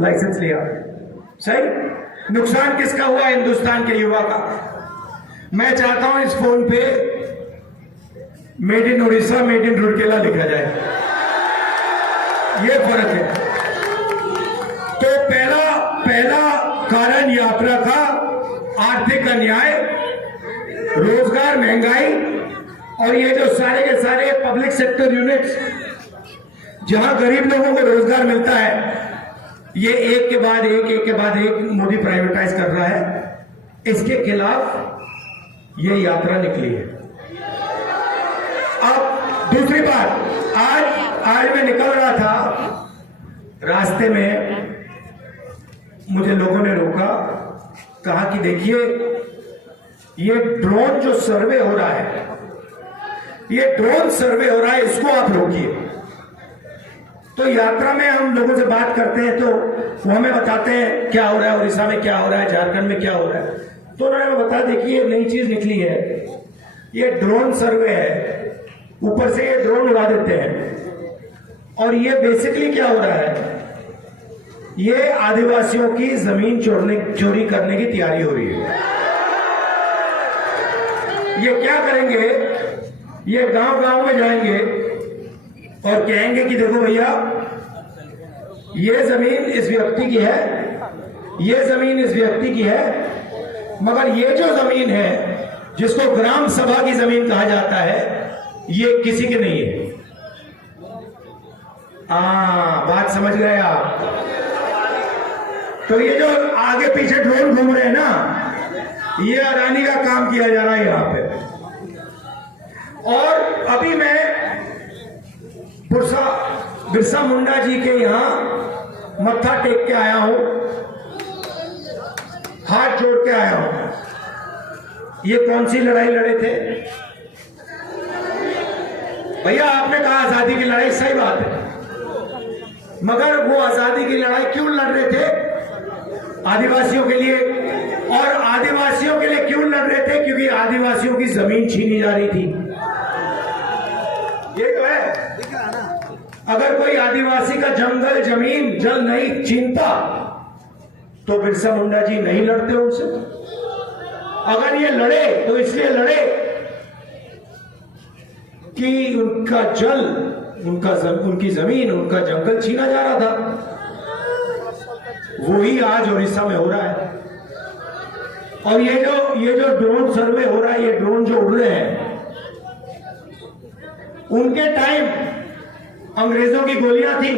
Licence लिया। सही, नुकसान किसका हुआ? हिंदुस्तान के युवा का। मैं चाहता हूं इस फोन पे made in Orissa, made in Rourkela लिखा जाए, ये फर्क है। तो पहला कारण यात्रा का आर्थिक अन्याय, रोजगार, महंगाई, और ये जो सारे के सारे पब्लिक सेक्टर यूनिट्स जहां गरीब लोगों को रोजगार मिलता है, ये एक के बाद एक मोदी प्राइवेटाइज कर रहा है। इसके खिलाफ ये यात्रा निकली है। अब दूसरी बात, आज मैं निकल रहा था, रास्ते में मुझे लोगों ने रोका, कहा कि देखिए ये ड्रोन जो सर्वे हो रहा है, ये ड्रोन सर्वे हो रहा है, इसको आप रोकिए। तो यात्रा में हम लोगों से बात करते हैं तो वो हमें बताते हैं क्या हो रहा है, उड़ीसा में क्या हो रहा है, झारखंड में क्या हो रहा है। तो उन्होंने बता, देखिए नई चीज निकली है, ये ड्रोन सर्वे है, ऊपर से ये ड्रोन उड़ा देते हैं। और ये बेसिकली क्या हो रहा है, ये आदिवासियों की जमीन चोरी करने की तैयारी हो रही है। ये क्या करेंगे, ये गांव में जाएंगे और कहेंगे कि देखो भैया, ये जमीन इस व्यक्ति की है, ये जमीन इस व्यक्ति की है, मगर ये जो जमीन है जिसको ग्राम सभा की जमीन कहा जाता है, ये किसी की नहीं है। बात समझ गए आप? तो ये जो आगे पीछे ड्रोन घूम रहे हैं ना, ये अडानी का काम किया जा रहा है यहां पे। और अभी मैं बिरसा मुंडा जी के यहां मत्था टेक के आया हूं, हाथ जोड़ के आया हूं। ये कौन सी लड़ाई लड़े थे भैया? आपने कहा आजादी की लड़ाई, सही बात है, मगर वो आजादी की लड़ाई क्यों लड़ रहे थे? आदिवासियों के लिए। और आदिवासियों के लिए क्यों लड़ रहे थे? क्योंकि आदिवासियों की जमीन छीनी जा रही थी। ये तो है। अगर कोई आदिवासी का जंगल, जमीन, जल नहीं छीनता तो बिरसा मुंडा जी नहीं लड़ते उनसे। अगर ये लड़े तो इसलिए लड़े कि उनका जल, उनकी जमीन, उनका जंगल छीना जा रहा था। वही आज उड़ीसा में हो रहा है। और ये जो ड्रोन सर्वे हो रहा है, ये ड्रोन जो उड़ रहे हैं, उनके टाइम अंग्रेजों की गोलियां थी,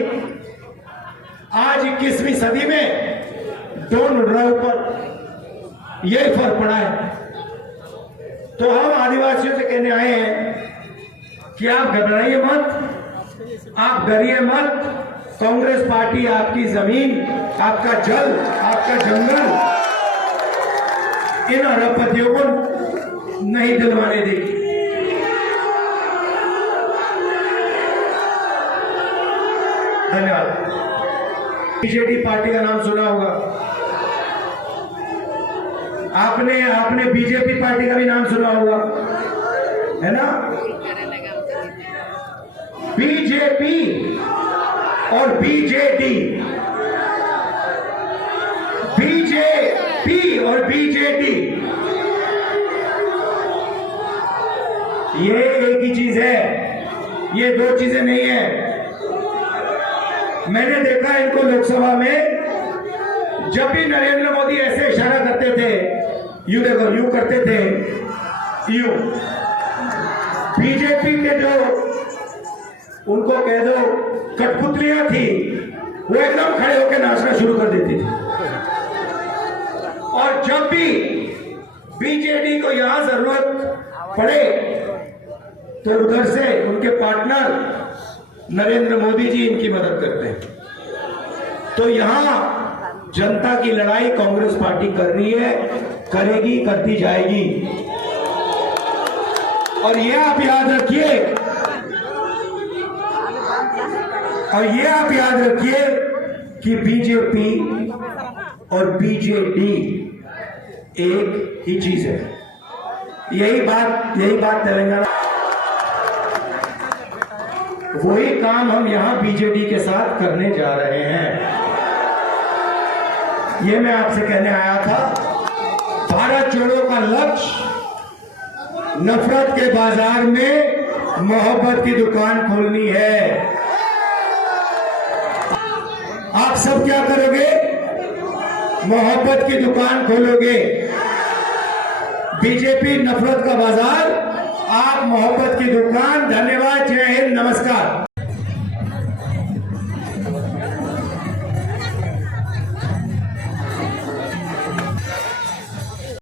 आज 21वीं सदी में ड्रोन उड़ रहा है ऊपर, यही फर्क पड़ा है। तो हम आदिवासियों से कहने आए हैं कि आप घबराइए मत, आप डरिए मत। कांग्रेस पार्टी आपकी जमीन, आपका जल, आपका जंगल इन अरबपतियों को नहीं दिलवाने देगी। धन्यवाद। बीजेडी पार्टी का नाम सुना होगा आपने बीजेपी पार्टी का भी नाम सुना होगा, है ना? बीजेपी और बीजेडी, बीजेपी और बीजेडी, ये एक ही चीज है, ये दो चीजें नहीं है। मैंने देखा इनको लोकसभा में, जब भी नरेंद्र मोदी ऐसे इशारा करते थे, यूं देखो, यूं करते थे, यूं, बीजेपी के जो उनको कह दो कठपुतलियां थी, वो एकदम खड़े होकर नाचना शुरू कर देती थी। और जब भी बीजेडी को यहां जरूरत पड़े तो उधर से उनके पार्टनर नरेंद्र मोदी जी इनकी मदद करते हैं। तो यहां जनता की लड़ाई कांग्रेस पार्टी कर रही है, करेगी, करती जाएगी। और ये आप याद रखिए, कि बीजेपी और बीजेडी एक ही चीज है। यही बात तेलंगाना, वही काम हम यहां बीजेडी के साथ करने जा रहे हैं। ये मैं आपसे कहने आया था। भारत जोड़ो का लक्ष्य नफरत के बाजार में मोहब्बत की दुकान खोलनी है। आप सब क्या करोगे? मोहब्बत की दुकान खोलोगे। बीजेपी नफरत का बाजार, आप मोहब्बत की दुकान। धन्यवाद। जय हिंद। नमस्कार।